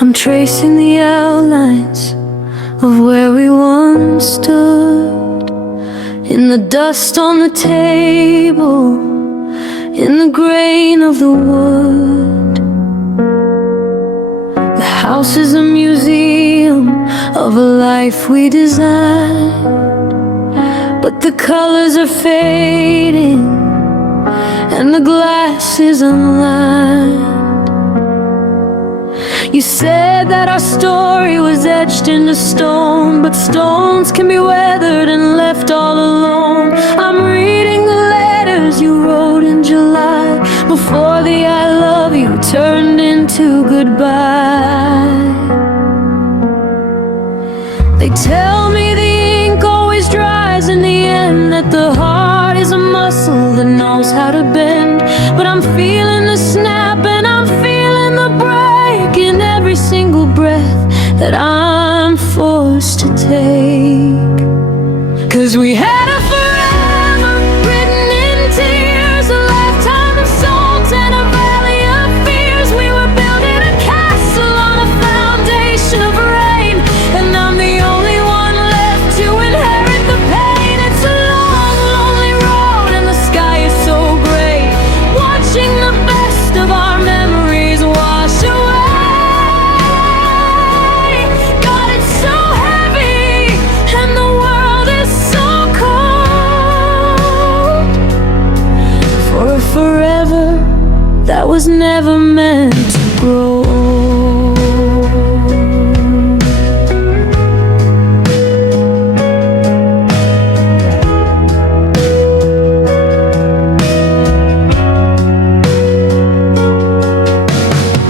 I'm tracing the outlines of where we once stood, in the dust on the table, in the grain of the wood. The house is a museum of a life we designed, but the colors are fading and the glass is unlined. You said that our story was etched into stone, but stones can be weathered and left all alone. I'm reading the letters you wrote in July, before the I love you turned into goodbye. They tell me the ink always dries in the end, that the heart is a muscle that knows how to bend. But I'm feeling the snap and I'm feeling the break in every single breath that I'm forced to take. 'Cause we had a forever written in tears, a lifetime of salt and a valley of fears. We were building a castle on a foundation of rain, and I'm the only one left to inherit the pain. It's a long, lonely road and the sky is so gray, watching the best of our memories wash away. God, it's so heavy and the world is so cold, for a forever that was never meant to grow.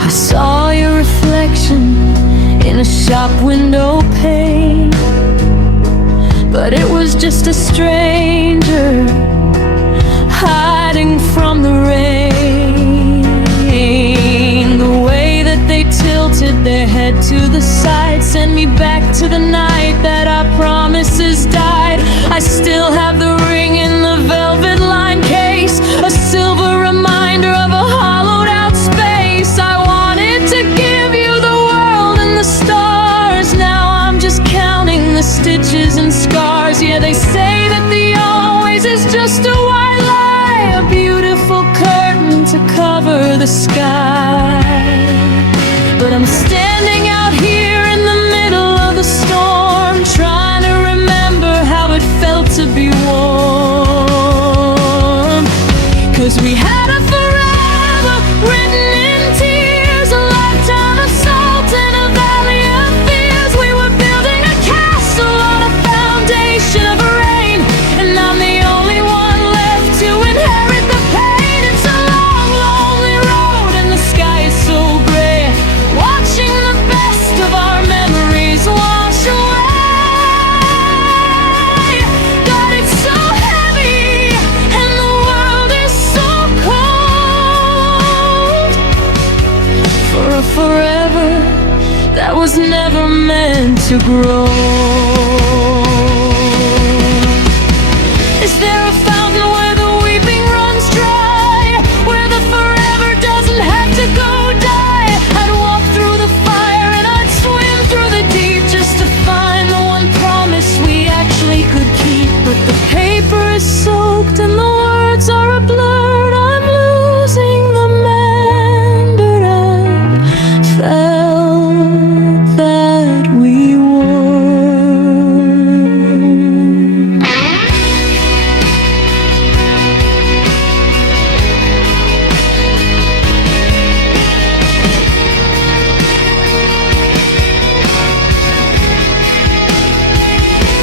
I saw your reflection in a shop window pane, but it was just a stranger hiding from the rain. The way that they tilted their head to the side sent me back to the night that our promises died. I still have the ring in the velvet lined case, a silver reminder of a hollowed out space. I wanted to give you the world and the stars, now I'm just counting the stitches and scars. Yeah, they say that the always is just a white lie, a beautiful curtain to cover the sky. But I'm standing out here in the middle of the storm, trying to remember how it felt to be warm. 'Cause we had a forever written in tears, a lifetime of salt and a valley of fears. We were building a castle on a foundation of rain, and I'm the only one left to inherit the pain. It's a long, lonely road and the sky is so gray, watching the best of our memories wash away. God, it's so heavy and the world is so cold, for a forever that was never meant to grow. Is there a fountain where the weeping runs dry, where the forever doesn't have to go die? I'd walk through the fire and I'd swim through the deep, just to find the one promise we actually could keep. But the paper is soaked and the words are a blur. I'm losing the man, but I felt that we won.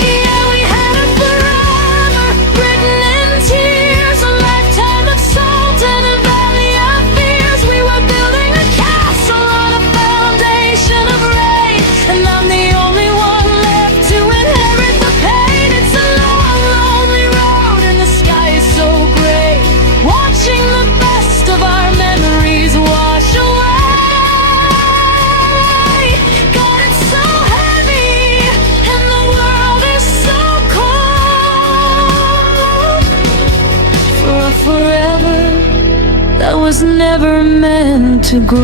Yeah, we had a forever written in tears, a lifetime of salt and a valley of fears. We were building a castle on a foundation of rain, and I'm the only one left to inherit the pain. It's a long, lonely road and the sky is so gray, watching the best of our memories wash away. God, it's so heavy and the world is so cold, for a forever that was never meant to grow.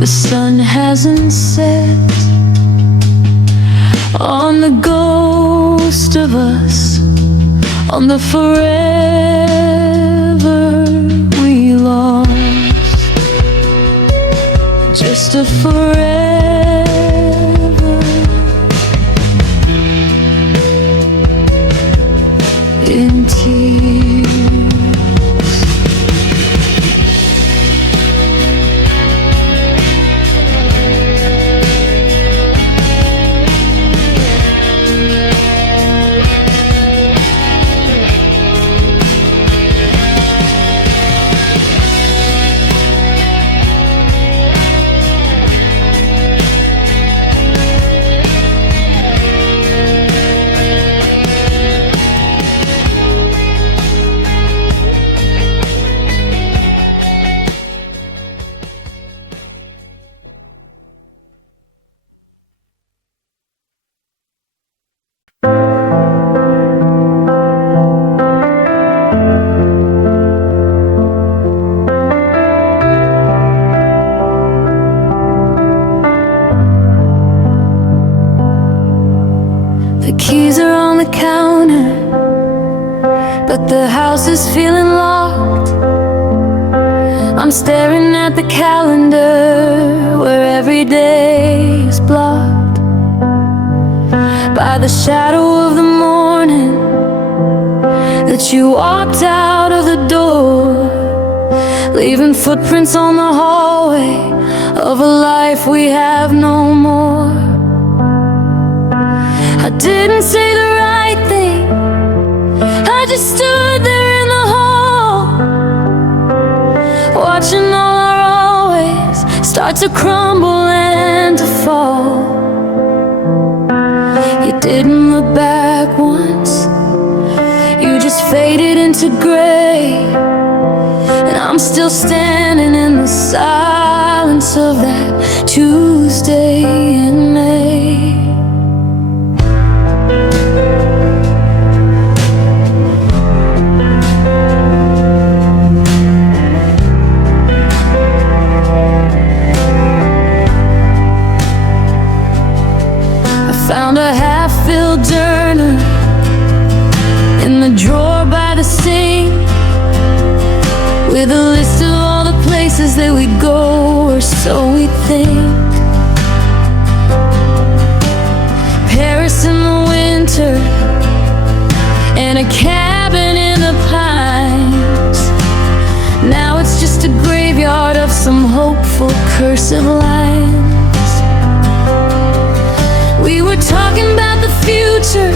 The sun hasn't set on the ghost of us, on the forever we lost. Just a forever in tears. The keys are on the counter, but the house is feeling locked. I'm staring at the calendar where every day is blocked by the shadow of the morning that you walked out of the door, leaving footprints on the hallway of a life we have no more. I didn't say the right thing, I just stood there in the hall, watching all our always start to crumble and to fall. You didn't look back once, you just faded into gray, and I'm still standing in the silence of that Tuesday in May. Found a half-filled journal in the drawer by the sink, with a list of all the places that we'd go, or so we'd think. Paris in the winter, and a cabin in the pines. Now it's just a graveyard of some hopeful cursive lines. We were talking about the future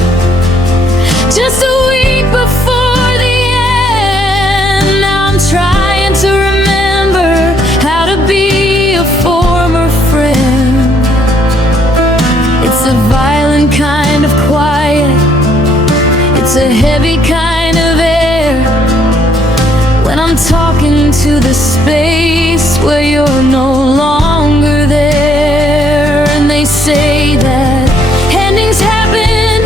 just a week before the end. Now I'm trying to remember how to be a former friend. It's a violent kind of quiet, it's a heavy kind of air, when I'm talking to the space where you're no longer there. And they say that endings happen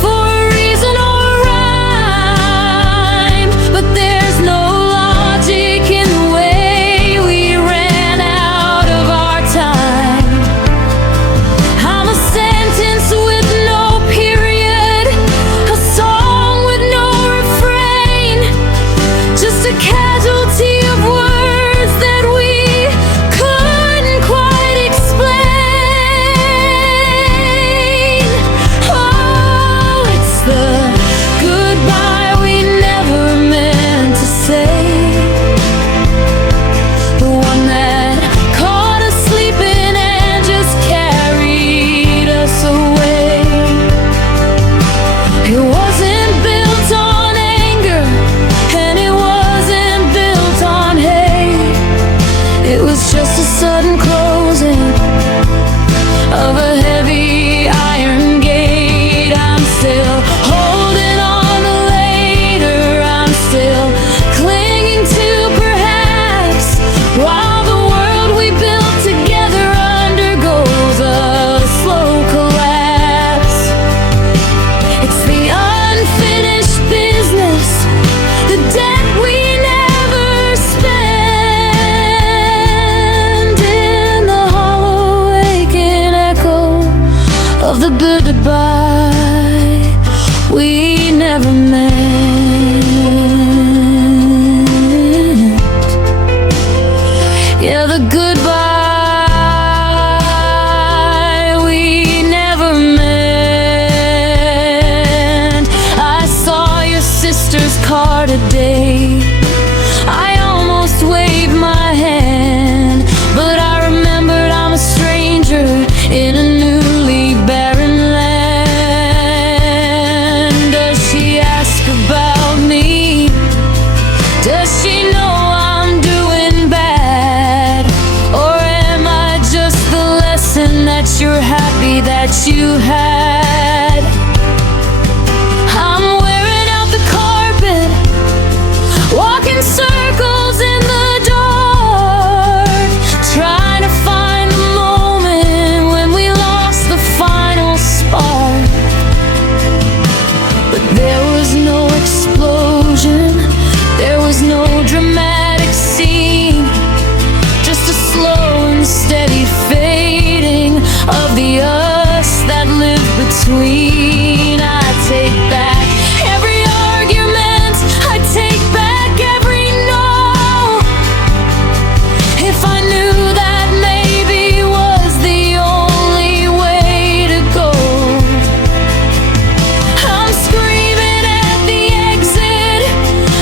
for a reason or a rhyme, but there's no logic in the way we ran out of our time. I'm a sentence with no period, a song with no refrain, just a casualty of words of the goodbye we never meant. Yeah, the goodbye we never meant. I saw your sister's car today. I almost waved my hand, but I remembered I'm a stranger in a newly barren land. Does she ask about me? Does she know I'm doing bad? Or am I just the lesson that you're happy that you had? I'm wearing out the carpet, walking circles in the dark, trying to find the moment when we lost the final spark. But there was no explosion, there was no dramatic scene, just a slow and steady fading of the us that lived between. I take back every argument, I take back every no. If I knew that maybe was the only way to go, I'm screaming at the exit,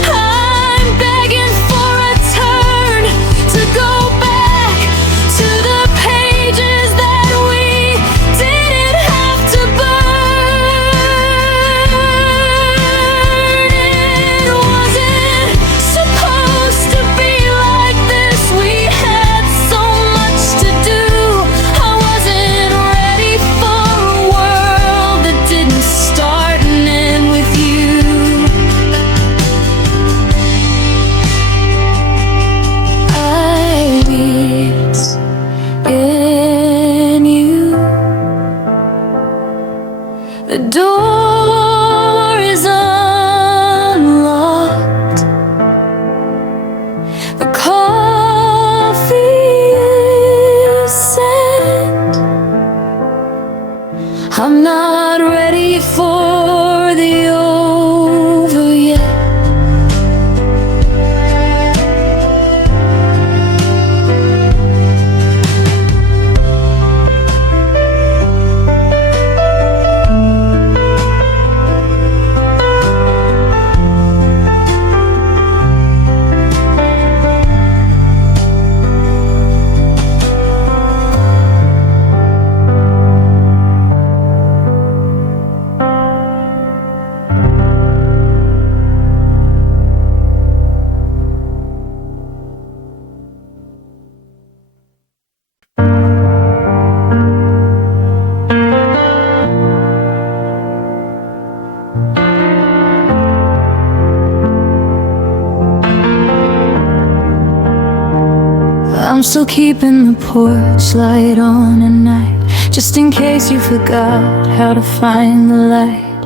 I'm begging for a turn to go back to the pages that we didn't have to burn. It wasn't supposed to be like this. We had so much to do. I wasn't ready for a world that didn't start and end with you. It's in you. The door is unlocked. The coffee is set. I'm not ready for the over yet. I'm still keeping the porch light on at night, just in case you forgot how to find the light.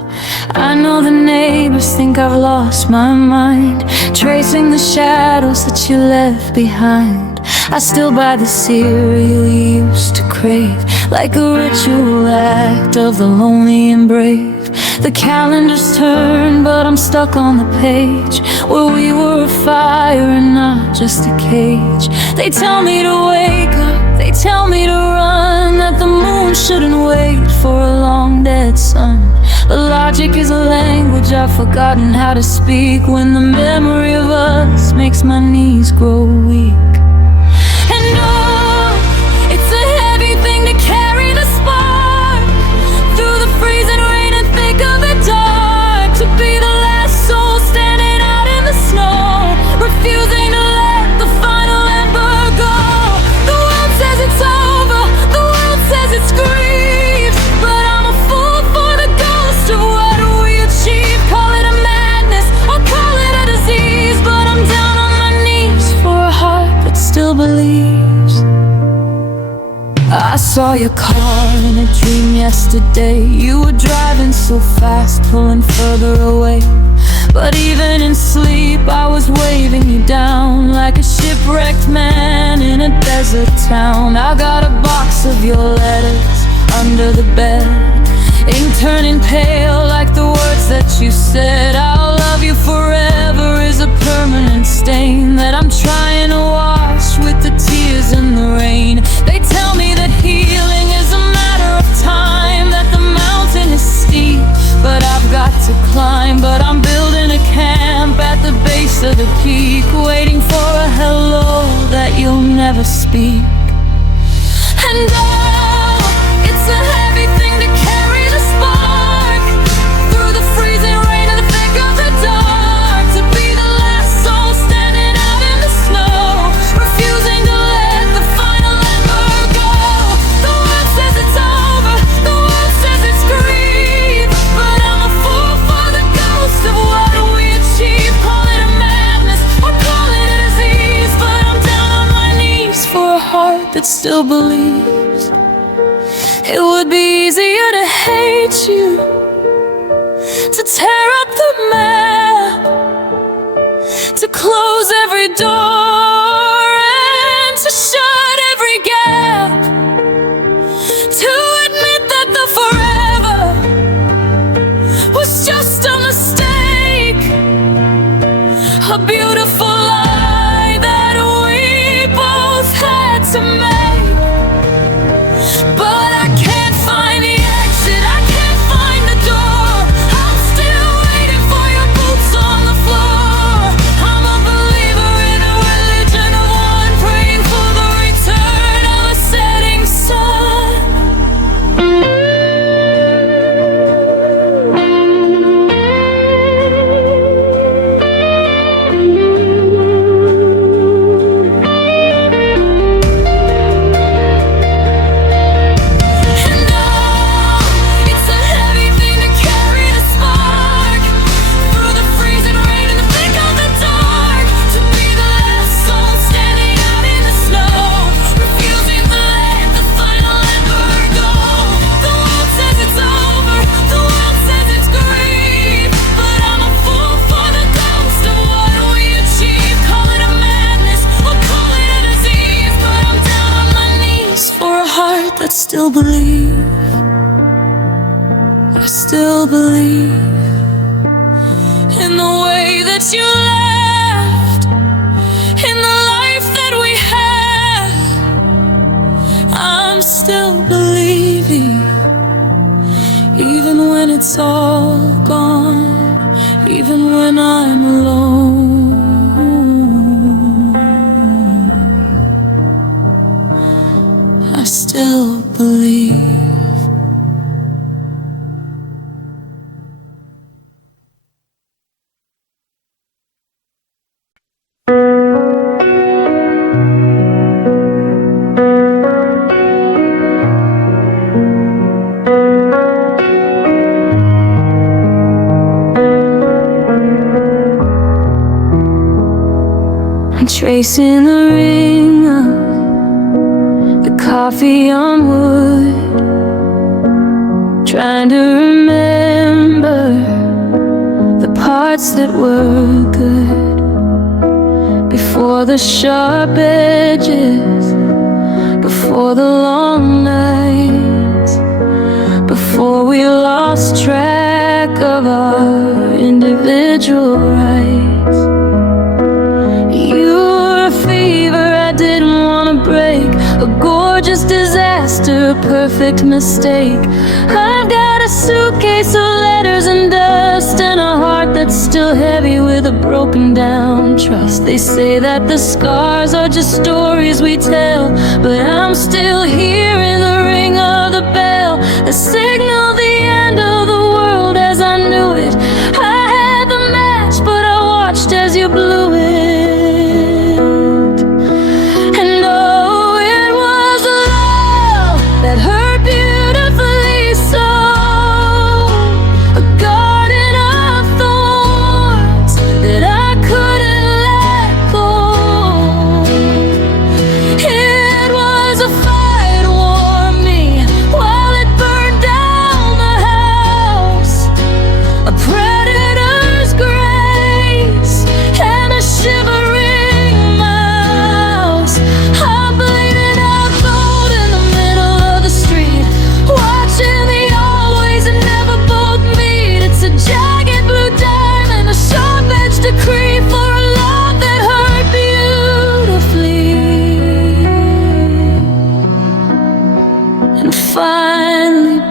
I know the neighbors think I've lost my mind, tracing the shadows that you left behind. I still buy the cereal you used to crave, like a ritual act of the lonely and brave. The calendar's turned, but I'm stuck on the page where we were a fire and not just a cage. They tell me to wake up, they tell me to run, that the moon shouldn't wait for a long dead sun. But logic is a language I've forgotten how to speak, when the memory of us makes my knees grow weak. And oh, it's a heavy thing to carry the spark through the freezing rain and thick of the dark, to be the last soul standing out in the snow, refusing to let the final ember go. The world says it's over, the world says it's grieved, but I'm a fool for the ghost of what we achieved. Call it a madness or call it a disease, but I'm down on my knees for a heart that still believes. I saw your car in a dream yesterday. You were driving so fast, pulling further away. But even in sleep I was waving you down, like a shipwrecked man in a desert town. I got a box of your letters under the bed, ink turning pale like the words that you said. I'll love you forever is a permanent stain that I'm trying to wash with the tears in the rain. They tell me that healing is a matter of time, that the mountain is steep, but I've got to climb. But I'm building a camp at the base of the peak, waiting for a hello that you'll never speak. And oh, it's a heavy thing to carry the spark through the freezing rain in the thick of the dark, to be the last soul standing out in the snow, refusing to let the final ember go. The world says it's over, the world says it's grief, but I'm a fool for the ghost of what we achieved. Call it a madness or call it a disease, but I'm down on my knees for a heart that still believes. It would be easier to hate you, to tear up the map, to close every door and to shut every gap, to admit that the forever was just a mistake, a beautiful lie that we both had to make. But I can't find the exit, I can't find the door. I'm still waiting for your boots on the floor. I'm a believer in a religion of one, praying for the return of a setting sun. Still believe, I still believe in the way that you left, in the life that we had. I'm still believing, even when it's all gone, even when I'm alone. I still believe. I'm tracing the ring of the coffee on wood, trying to remember the parts that were good before the sharp edges, before the long nights, before we lost track of our individual rights. You were a fever I didn't want to break, a gorgeous disaster, a perfect mistake. I've got a suitcase of letters and dust, and a heart that's still heavy with a broken down trust. They say that the scars are just stories we tell, but I'm still here in the ring of the bell, a signal the end of the world as I knew it. I had the match, but I watched as you blew it. Fight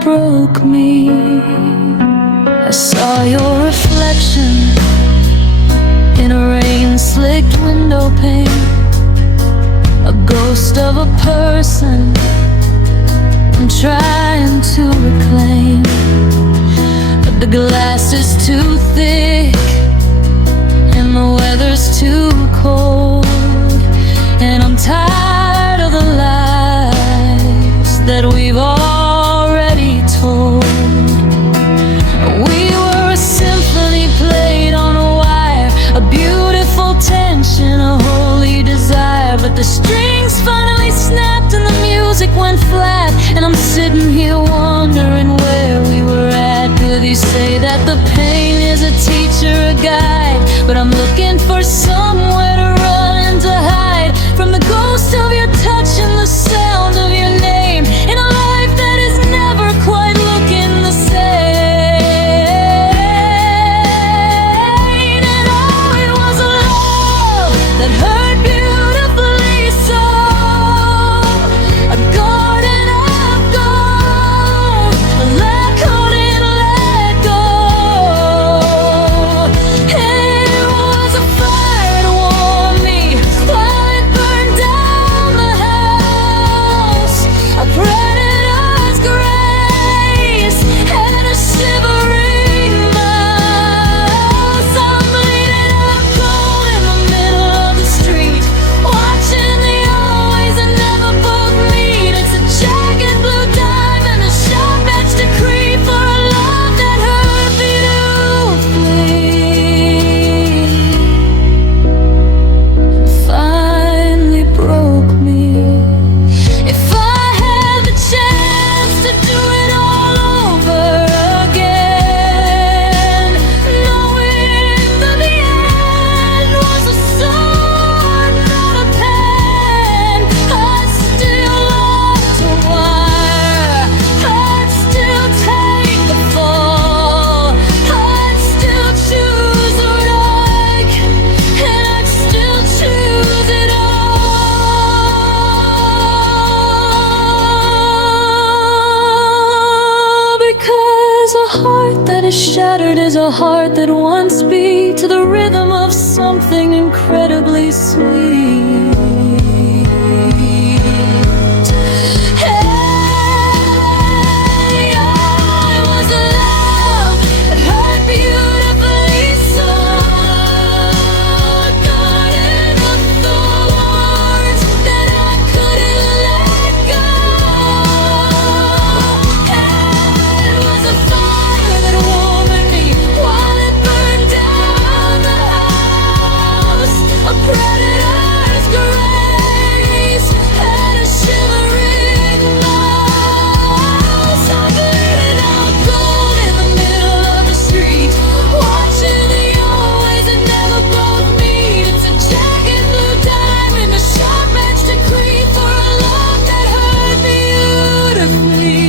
broke me. I saw your reflection in a rain-slicked window pane, a ghost of a person I'm trying to reclaim. But the glass is too thick and the weather's too cold, and I'm tired of the lies that we've already told. We were a symphony played on a wire, a beautiful tension, a holy desire. But the strings finally snapped and the music went flat, and I'm sitting here wondering where we were at. Could you say that the pain is a teacher, a guide? But I'm looking for somewhere to run and to hide from the ghost of your touch and the sound of your name, in a life that is never quite looking the same. And oh, it was a love that hurt beautifully so, a garden of gold, a love couldn't let go. It was a fire to warm me while it burned down the house, a predator's grace and a shivering mouse. I'm bleeding up cold in the middle of the street, watching the always and never both meet. It's a jagged blue diamond, a sharp-edged decree for a love that hurt beautifully, finally broke me. If I had the chance to do it all over again, knowing that the end was a sword, not a pen, I'd still love to wire, I'd still take the fall, I'd still choose the right, and I'd still choose it all. Because a heart that is shattered is a heart that once beat to the rhythm of something incredibly sweet. Hey, oh, it was a love that hurt beautifully so, a garden of thorns that I couldn't let go. It was a fire that warmed me while it burned down the house, a predator's grace and a shivering mouse. I'm bleeding out cold in the middle of the street, watching the always and never both meet. It's a jagged blue diamond, a sharp-edged decree for a love that hurt beautifully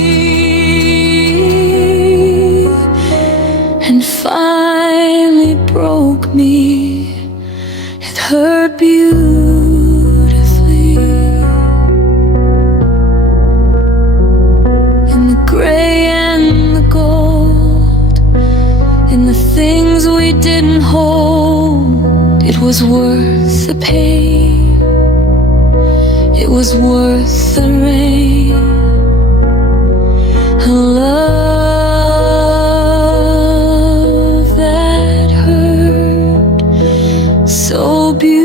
and finally broke me. It hurt beautifully. In the gray and the gold, in the things we didn't hold, it was worth the pain, it was worth the rain. A love that hurt so beautifully.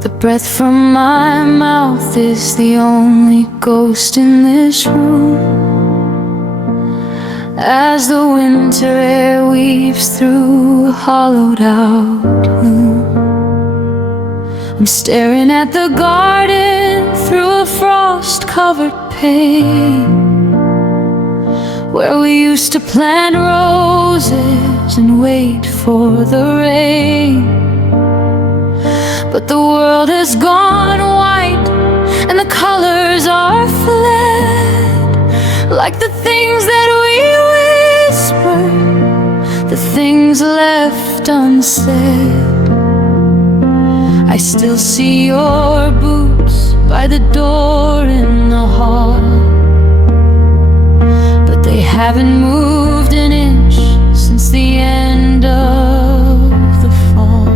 The breath from my mouth is the only ghost in this room. As the winter air weaves through a hollowed out room, I'm staring at the garden through a frost-covered pane, where we used to plant roses and wait for the rain. But the world has gone white and the colors are fled, like the things that we whisper, the things left unsaid. I still see your boots by the door in the hall, but they haven't moved an inch since the end of the fall.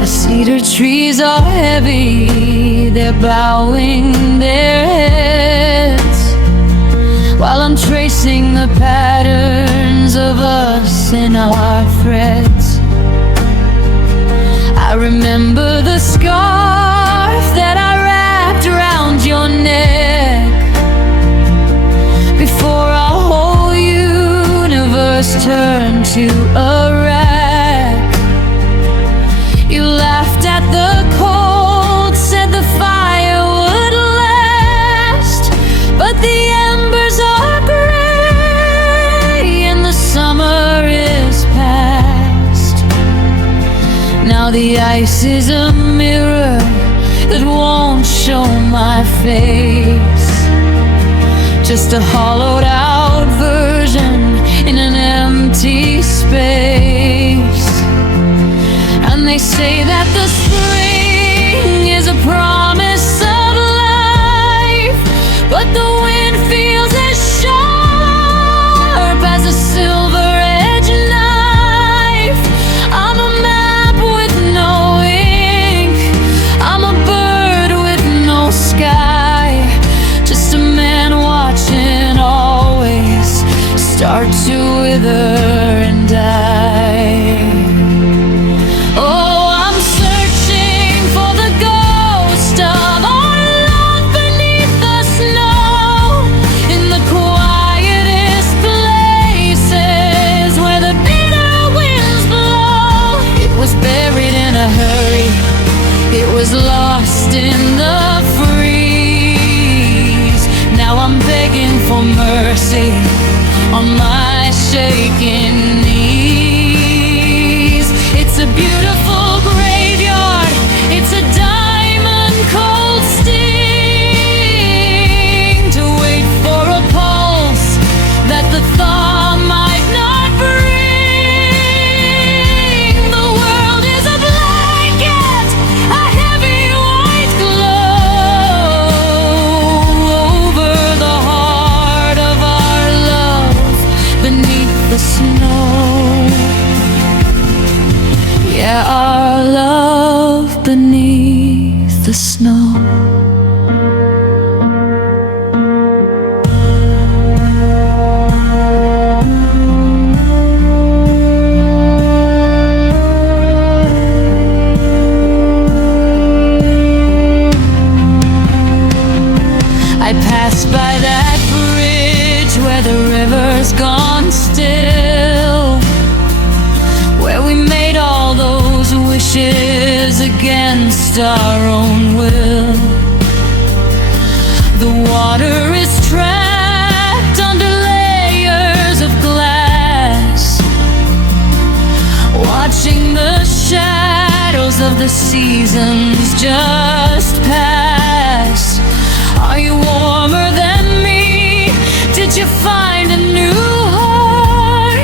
The cedar trees are heavy, they're bowing their heads, while I'm tracing the patterns of us in our threads. I remember the scarf that I wrapped around your neck before our whole universe turned to a wreck. You laughed at the cold, said the fire would last, but the embers are gray and the summer is past. Now the ice is a mirror that won't show my face, just a hollowed out version in an empty space. And they say that the spring is a promise of life, but the wind feels as sharp as a silver-edged knife. I'm a map with no ink, I'm a bird with no sky, just a man watching always start to wither and die. Oh, I'm searching for the ghost of our love beneath the snow, in the quietest places where the bitter winds blow. It was buried in a hurry, it was lost in the freeze. Now I'm begging for mercy on my shaking knees. It's a beautiful graveyard, it's a diamond cold sting to wait for a pulse that the thaw might not bring. The world is a blanket, a heavy white glow over the heart of our love beneath the snow. Yeah, our love beneath the snow. I passed by that bridge where the river's gone still, where we made all those wishes against our own will. The water is trapped under layers of glass, watching the shadows of the seasons just pass. Are you warmer than me? Did you find a new heart?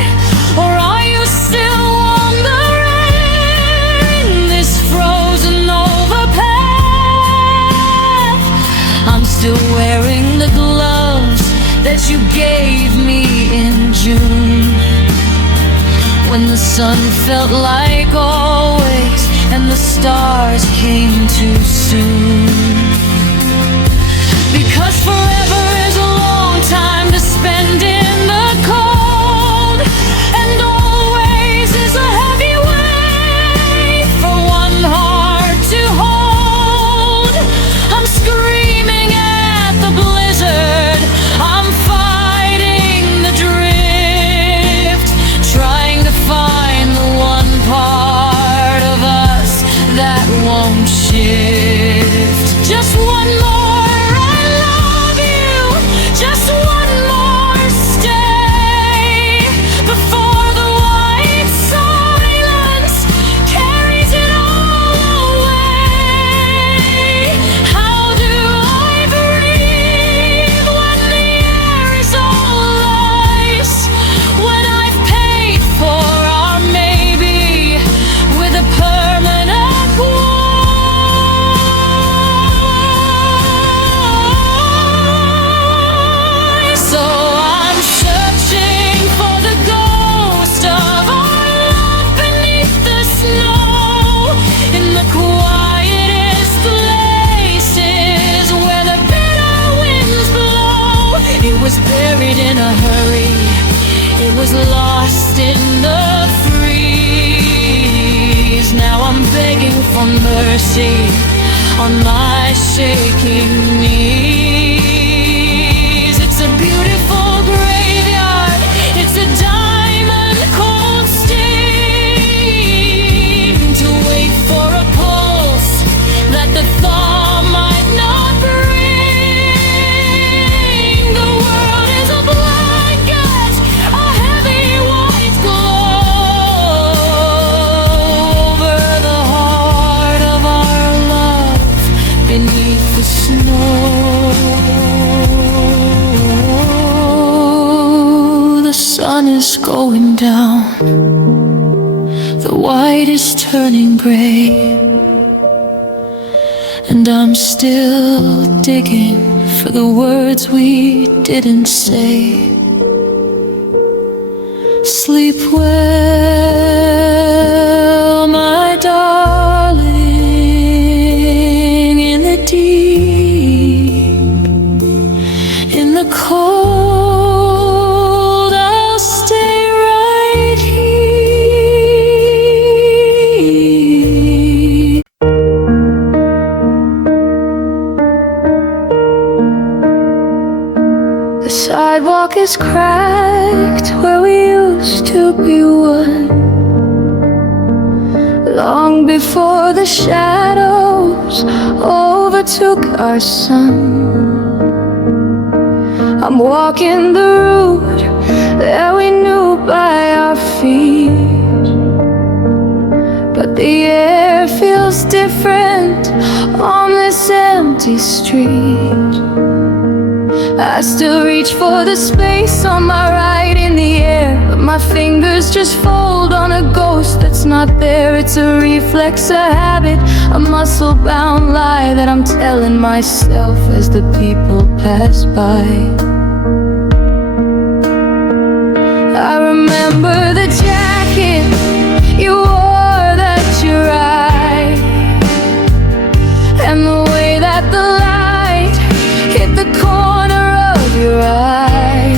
Or are you still wandering this frozen over path? I'm still wearing the gloves that you gave me in June, when the sun felt like always and the stars came too soon. Because forever is a long time to spend in the cold, and always is a heavy weight for one heart to hold. I'm screaming at the blizzard, I'm fighting the mercy on my shaking knees. It's a beautiful graveyard, it's a diamond cold steam to wait for a pulse that the thaw might not bring. The world is a blanket, a heavy white glow over the heart of our love beneath the snow. The sun is going down, the white is turning gray, and I'm still digging for the words we didn't say. Sleep well, my darling, in the deep, in the cold, I'll stay right here. The sidewalk is cracked where we used to be one, long before the shadows overtook our sun. I'm walking the route that we knew by our feet, but the air feels different on this empty street. I still reach for the space on my right in the air, but my fingers just fold on a ghost that's not there. It's a reflex, a habit, a muscle-bound lie that I'm telling myself as the people pass by. I remember the jacket you wore that you ride, and the way that the light hit the corner of your eye.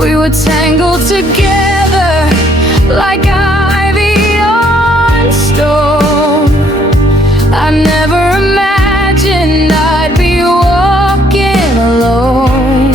We were tangled together like ivy on stone. I never imagined I'd be walking alone,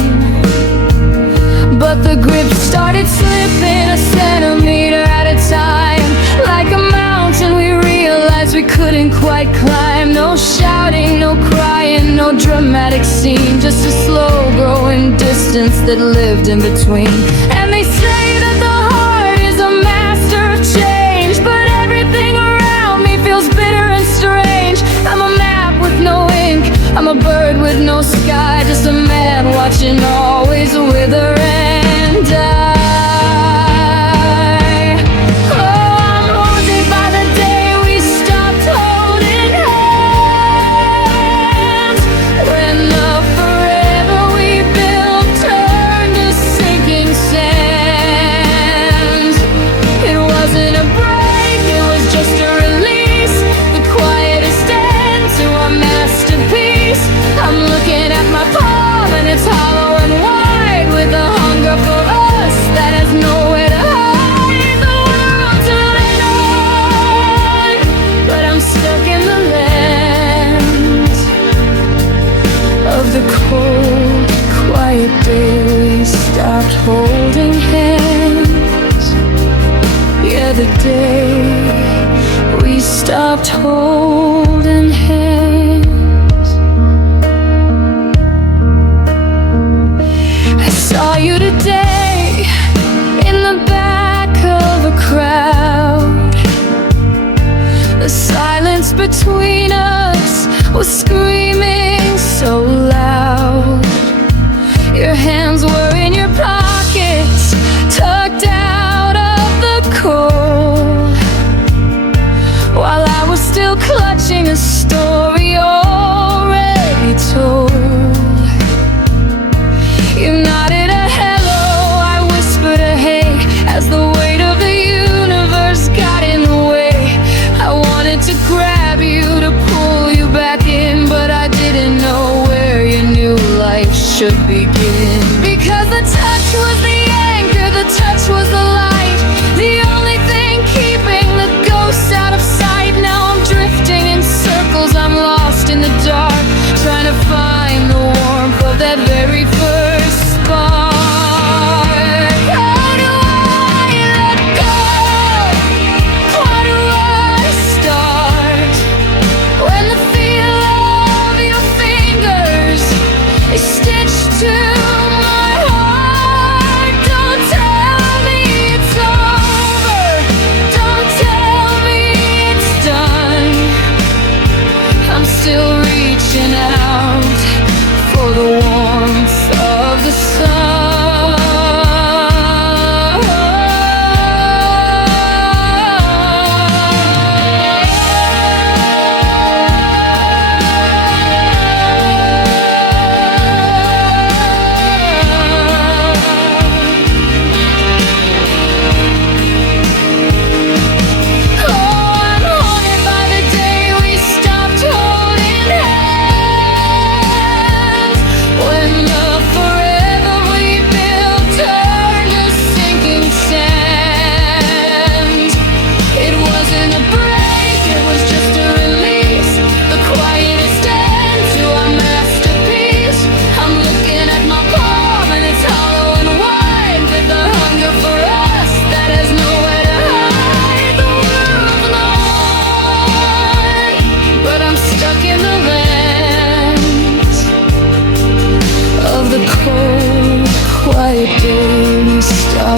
but the grip started slipping a centimeter at a time. Like a mountain we realized we couldn't quite climb. No shouting, no crying, no dramatic scene, just a slow growing distance that lived in between. And they say that the heart is a master of change, but everything around me feels bitter and strange. I'm a map with no ink, I'm a bird with no sky, just a man watching always wither and die. Oh, I'm haunted by the day we stopped holding hands, when the forever we built turned to sinking sand. It wasn't a break, it was just a release, the quietest end to our masterpiece. I'm looking at my palm and it's hollow and wide, with a hunger for us that has nowhere to hide. The world to let on, but I'm stuck in the land of the cold, quiet day we stopped holding hands. Yeah, the day we stopped holding hands. I saw you today in the back of a crowd. The silence between us was screaming so loud. Your hands were in your pockets, tucked out of the cold, while I was still clutching a story already told. You nodded a hello, I whispered a hey, as the weight of the universe got in the way. I wanted to grab you, to pull you back in, but I didn't know where your new life should begin. Because the touch was the anchor, the touch was the light, the only thing keeping the ghosts out of sight. Now I'm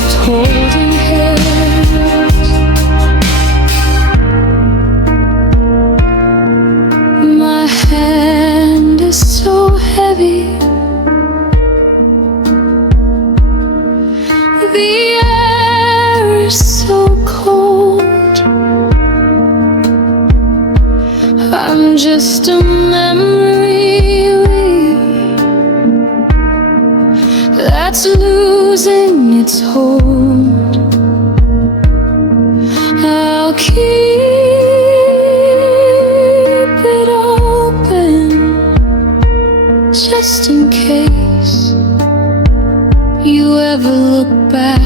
stopped holding hands. My hand is so heavy, the air is so cold. I'm just a memory that's losing its hold. I'll keep it open just in case you ever look back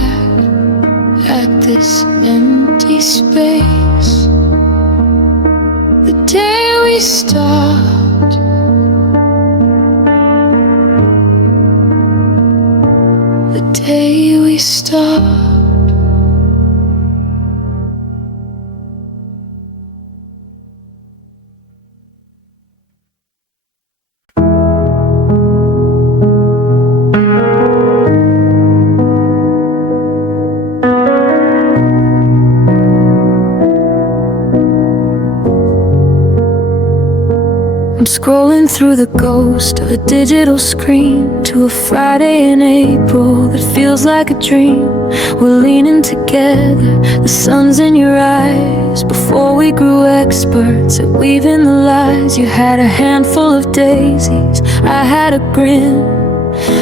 at this empty space. The day we start, the day we start. I'm scrolling through the ghost of a digital screen to a Friday in April that feels like a dream. We're leaning together, the sun's in your eyes. Before we grew experts at weaving the lies, you had a handful of daisies, I had a grin.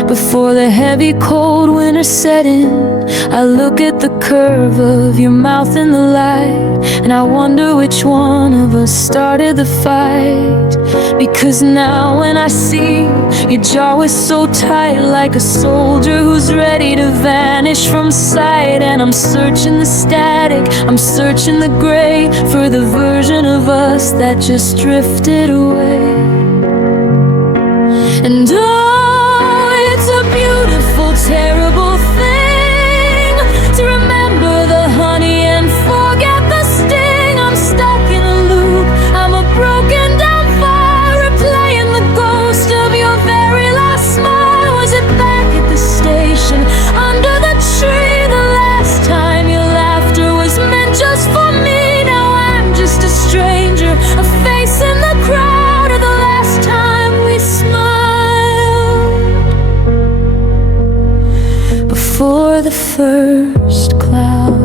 Before the heavy cold winter set in, I look at the curve of your mouth in the light, and I wonder which one of us started the fight. Because now when I see your jaw is so tight, like a soldier who's ready to vanish from sight. And I'm searching the static, I'm searching the gray for the version of us that just drifted away. And oh, it's a beautiful, terrible thing to remember the honey and forget the sting. I'm stuck in a loop, I'm a broken down fire, replaying the ghost of your very last smile. Was it back at the station, under the tree, the last time your laughter was meant just for me? Now I'm just a stranger, a face in the crowd, or the last time we smiled before the first cloud.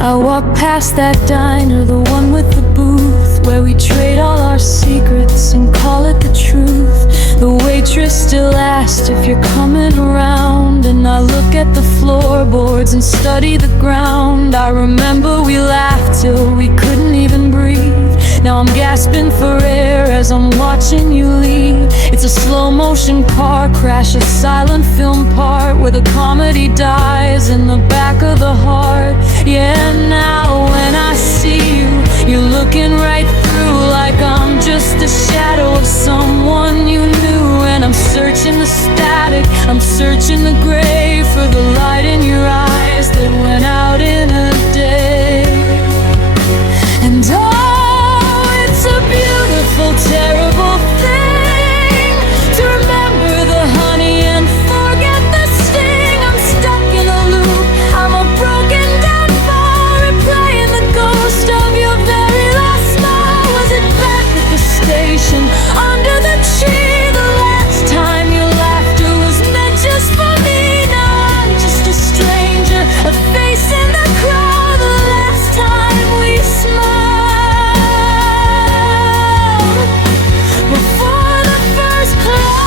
I walk past that diner, the one with the booth, where we trade all our secrets and call it the truth. The waitress still asked if you're coming around, and I look at the floorboards and study the ground. I remember we laughed till we couldn't even breathe. Now I'm gasping for air as I'm watching you leave. It's a slow motion car crash, a silent film part where the comedy dies in the back of the heart. Yeah, now when I see you, you're looking right through, like I'm just a shadow of someone you knew. And I'm searching the static, I'm searching the gray for the light in your eyes that went out in a day. And oh, it's a beautiful, terrible thing to remember the honey and forget the sting. I'm stuck in a loop, I'm a broken down fire, replaying the ghost of your very last smile. Was it back at the station, under the tree, the last time your laughter was meant just for me? Now I'm just a stranger, a face in the crowd, the last time we smiled before the first cloud.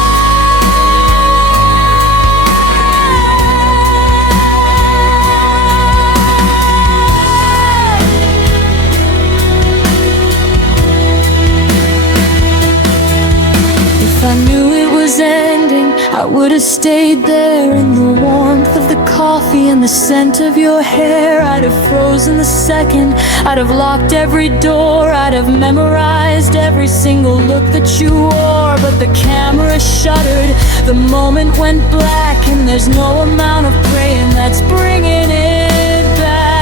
If I knew it was ending, I would have stayed there in the warmth of the coffee and the scent of your hair. I'd have frozen the second, I'd have locked every door, I'd have memorized every single look that you wore. But the camera shuttered, the moment went black, and there's no amount of praying that's bringing it back.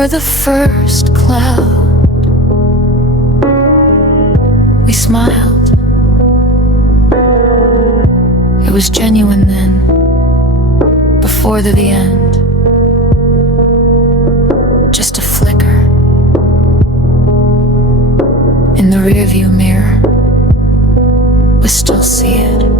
before the first cloud. We smiled. It was genuine then, before the end. Just a flicker in the rearview mirror. We still see it.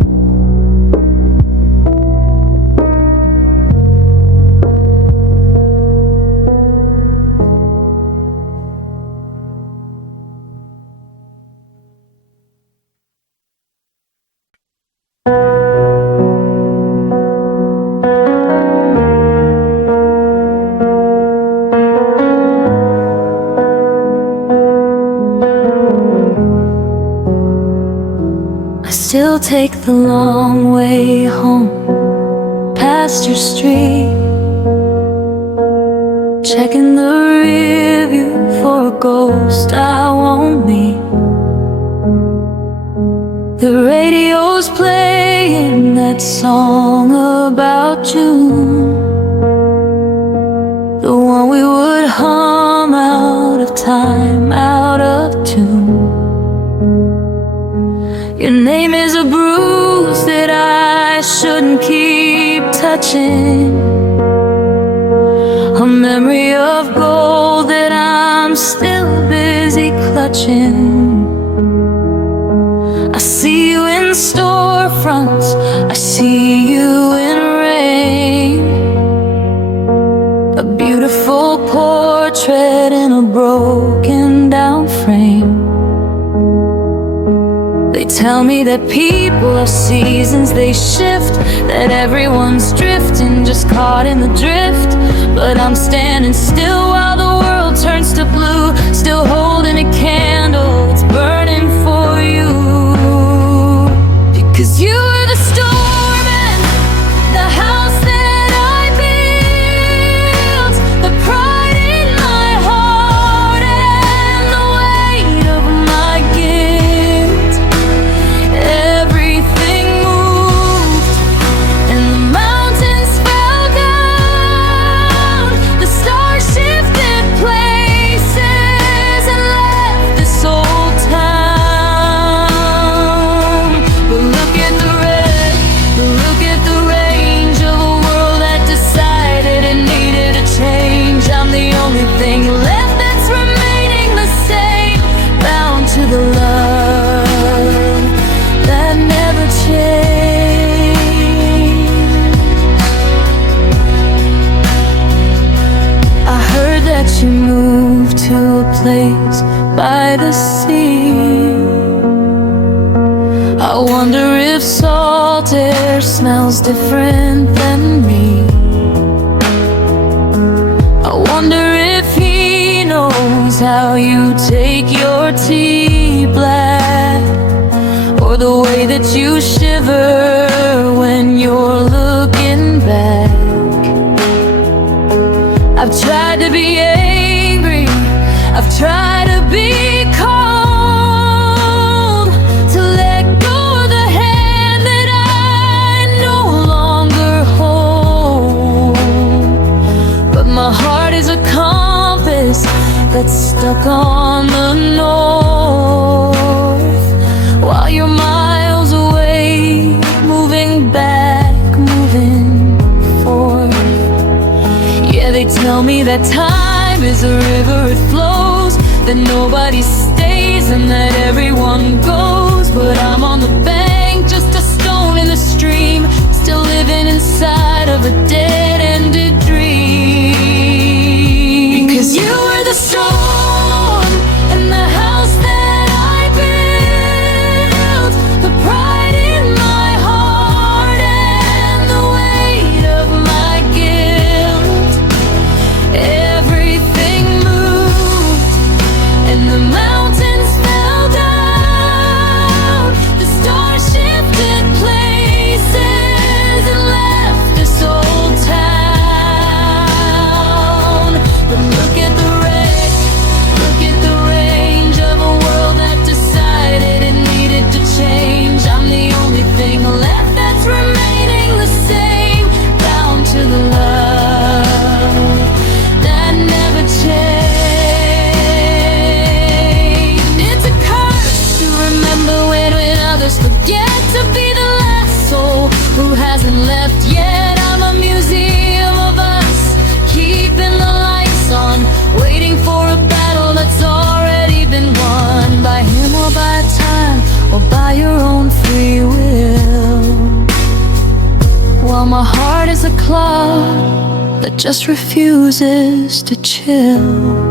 Still take the long way home, past your street, checking the rear view for a ghost I won't meet. The radio's playing that song about June, the one we would hum out of time, out of tune. Your name is a bruise that I shouldn't keep touching, a memory of gold that I'm still busy clutching. I see you in storefronts, I see you in rain, a beautiful portrait in a broken down frame. They tell me that people are seasons, they shift, that everyone's drifting, just caught in the drift. But I'm standing still while the world turns to blue, still holding a candle, it's burning for you. Because you were the storm and the house that I built, the pride in my heart and the weight of my guilt. Everything moved and the mountains fell down, the stars shifted places and left this old town. But look at the red, look at the range of a world that decided it needed a change. I'm the only thing left that's remaining the same, bound to the love that never changed. I heard that you moved to a place by the sea. I wonder if salt air smells different than me. I wonder if he knows how you take your tea black, or the way that you shiver when you're looking back. I've tried to be angry, I've tried to be cold, to let go of the hand that I no longer hold. But my heart is a compass that's stuck on the north, while you're miles away, moving back, moving forth. Yeah, they tell me that time is a river, it flows, that nobody stays and that everyone goes. But I'm on the bank, just a stone in the stream, still living inside of a dead-ended dream. Because you were the storm and the house that I built, the pride in my heart and the weight of my guilt. Everything moved and the mountains fell down, the stars shifted places and left this old town. my heart is a clock that just refuses to chill.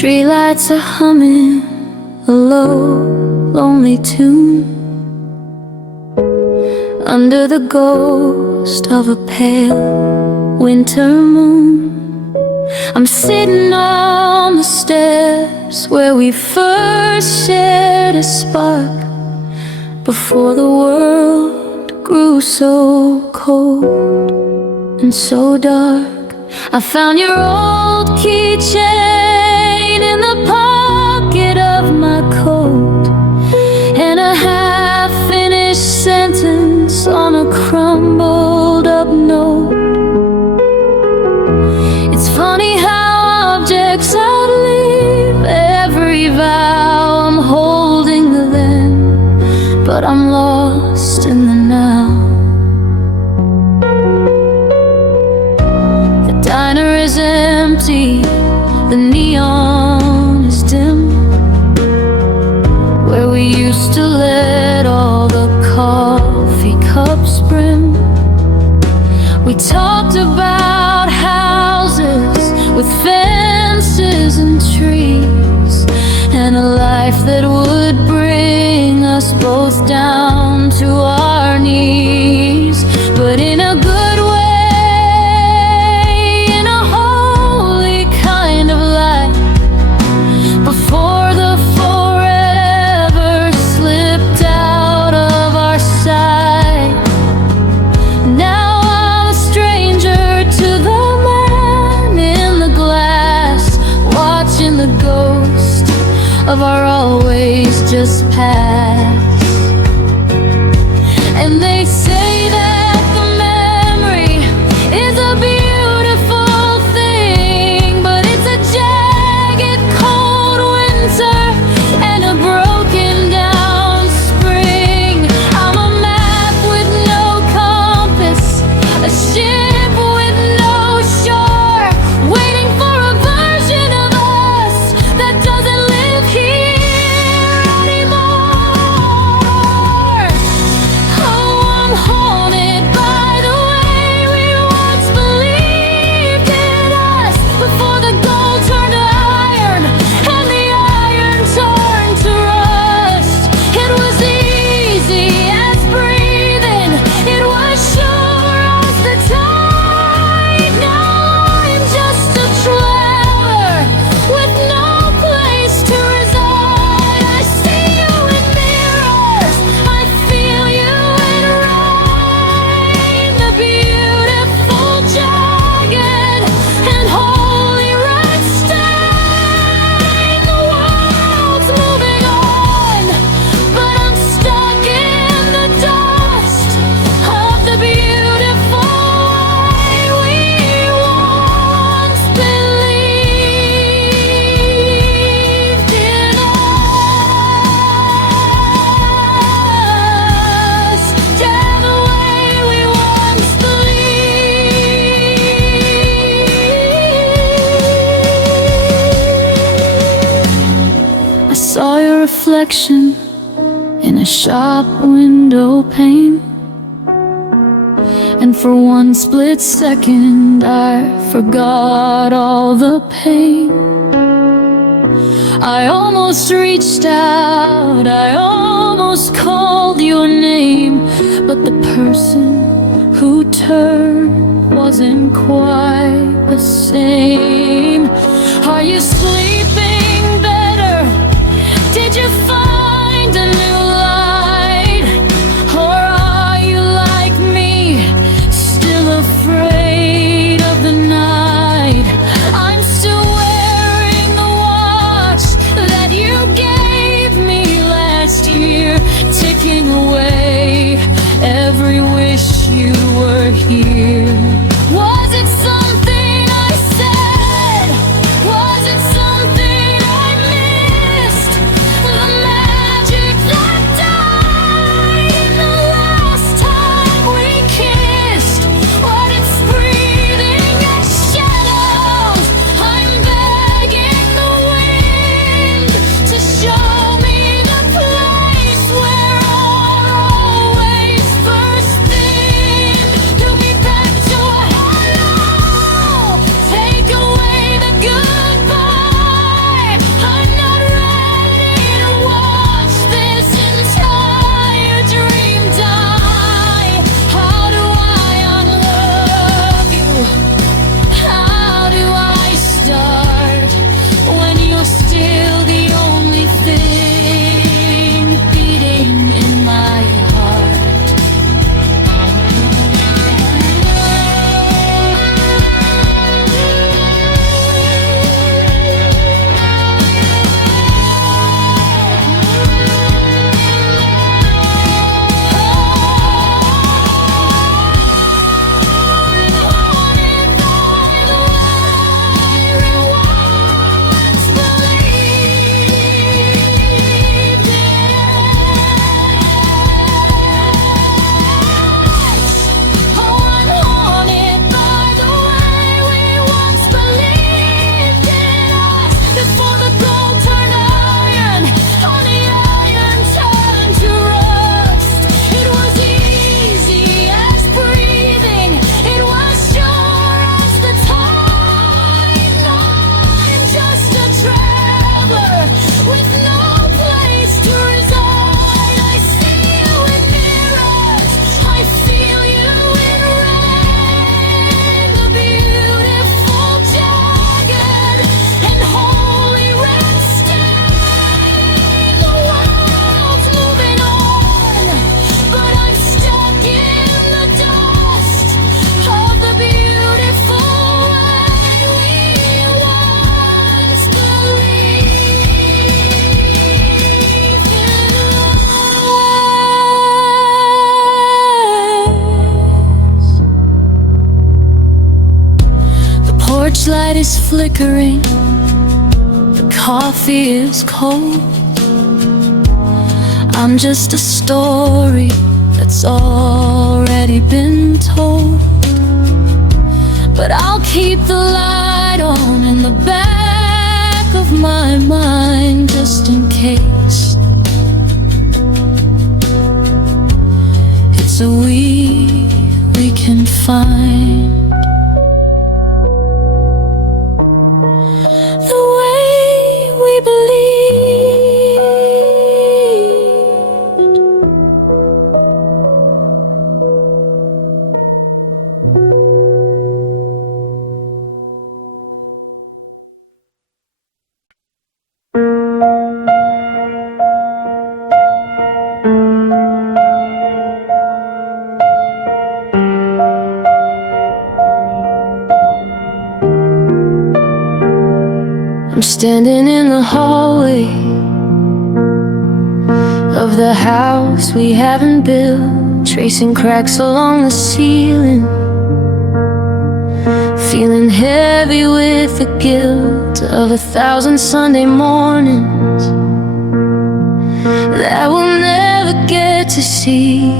Streetlights are humming a low, lonely tune under the ghost of a pale winter moon. I'm sitting on the steps where we first shared a spark, before the world grew so cold and so dark. I found your old keychain in the pocket of my coat, and a half-finished sentence on a crumbled up note. It's funny how objects outlive every vow. I'm holding the then, but I'm lost in the now. The diner is empty, the neon is dim, where we used to let all the coffee cups brim. We talked about houses with fences and trees, and a life that would bring us both down to our knees. But in a good way, in a holy kind of light, before the forever slipped out of our sight. Now I'm a stranger to the man in the glass, watching the ghost of our always just pass. And they say that the memory is a beautiful thing, but it's a jagged cold winter and a broken down spring. I'm a map with no compass, a ship with no shore, waiting for a version of us that doesn't live here anymore. Oh, I'm home. reflection in a shop window pane. And for one split second I forgot all the pain. I almost reached out, I almost called your name, but the person who turned wasn't quite the same. Are you sleeping better? Did you find a new light? Or are you like me, still afraid of the night? I'm still wearing the watch that you gave me last year, ticking away every wish you were here. Was it something I said? Was it something I missed? The magic that died in the last time we kissed. What it's breathing its shadows. I'm begging the wind to show me the place where our always first been. Took me back to a hello. Take away the goodbye. I'm not ready to watch this entire dream die. How do I unlove you? How do I start when you're still the only thing beating in my heart? Porch light is flickering, the coffee is cold. I'm just a story that's already been told. But I'll keep the light on in the back of my mind, just in case. It's a we can find. The way we believed. I'm standing in the hallway of the house we haven't built, tracing cracks along the ceiling, feeling heavy with the guilt of 1,000 Sunday mornings that we'll never get to see,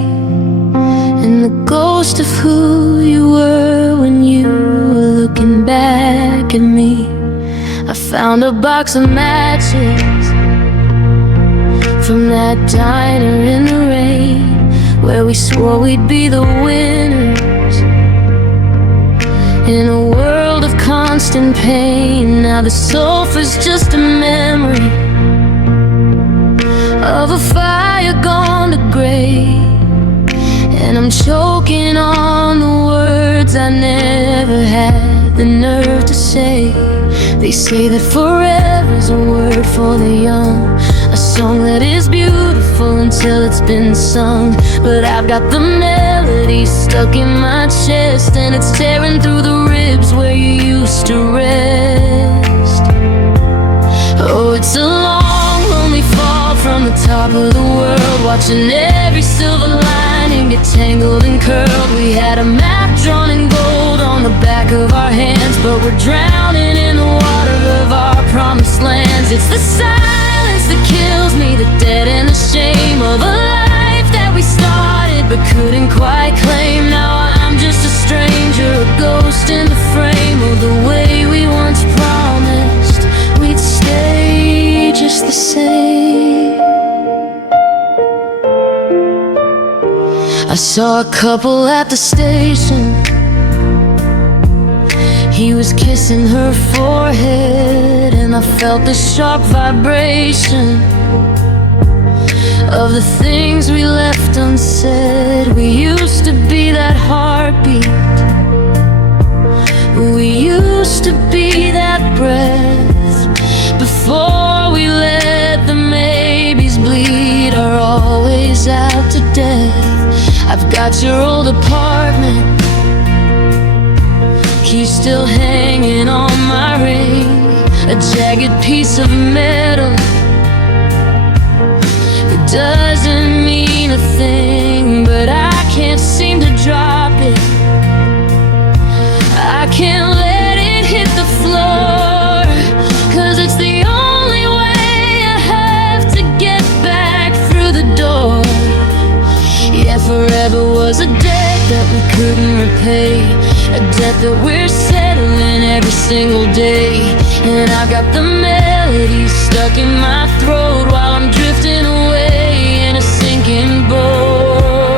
and the ghost of who you were when you were looking back at me. I found a box of matches from that diner in the rain, where we swore we'd be the winners. In a world of constant pain, now the sofa's just a memory of a fire gone to gray. And I'm choking on the words I never had the nerve to say. They say that forever's a word for the young, a song that is beautiful until it's been sung. But I've got the melody stuck in my chest, and it's tearing through the ribs where you used to rest. Oh, it's a long, lonely fall from the top of the world, watching every silver lining get tangled and curled. We had a map drawn in gold on the back of our hands, but we're drowning in the water of our promised lands. It's the silence that kills me, the dead and the shame of a life that we started but couldn't quite claim. Now I'm just a stranger, a ghost in the frame of the way we once promised we'd stay just the same. I saw a couple at the station. He was kissing her forehead, and I felt the sharp vibration of the things we left unsaid. We used to be that heartbeat, we used to be that breath. Before we let the maybes bleed our always out to death. I've got your old apartment, keys still hanging on my ring, a jagged piece of metal. It doesn't mean a thing, but I can't seem to drop it. I can't let it hit the floor, 'cause it's the only way I have to get back through the door. Yeah, forever was a debt that we couldn't repay, a debt that we're settling every single day. And I got the melody stuck in my throat while I'm drifting away in a sinking boat.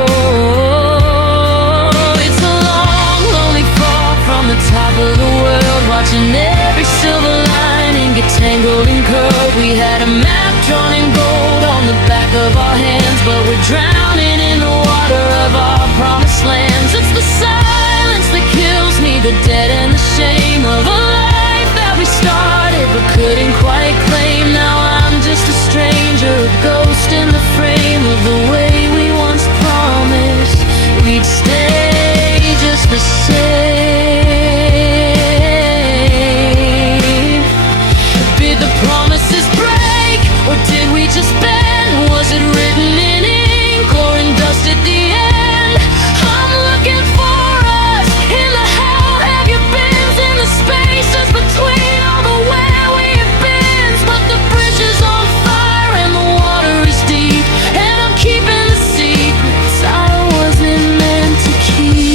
It's a long, lonely fall from the top of the world, watching every silver lining get tangled and curled. We had a map drawn in gold on the back of our hands, but we're drowning in the water of our promised lands. It's the silence that kills me, the dead and the shame of a life that we started but couldn't quite claim. Now I'm just a stranger, a ghost in the frame of the way we once promised we'd stay just the same. Did the promises break, or did we just bend? Was it written in ink or in dust at the end? I'm looking for us in the how have you beens, in the spaces between all the where we have been. But the bridge is on fire and the water is deep, and I'm keeping the secrets I wasn't meant to keep.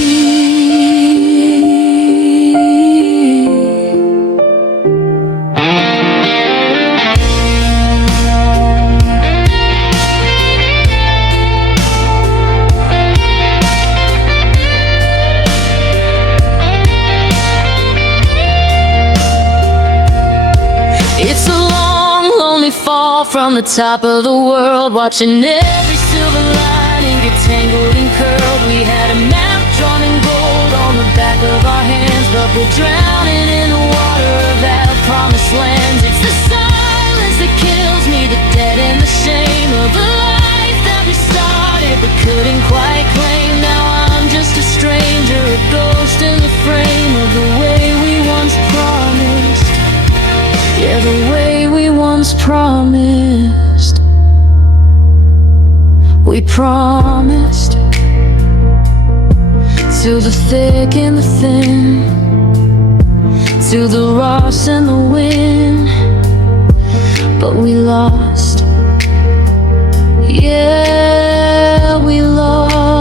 It's a long, lonely fall from the top of the world, watching every silver lining get tangled and curled. We had a map drawn in gold on the back of our hands, but we're drowning in the water of our promised lands. It's the silence that kills me, the dead and the shame of the life that we started but couldn't quite claim. Now I'm just a stranger, a ghost in the frame of the way we once promised. Yeah, the way we once promised. We promised to the thick and the thin, to the Ross and the wind, but we lost. Yeah, we lost.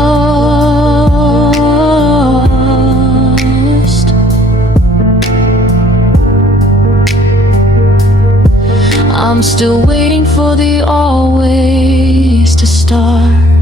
I'm I'm still waiting for the always to start.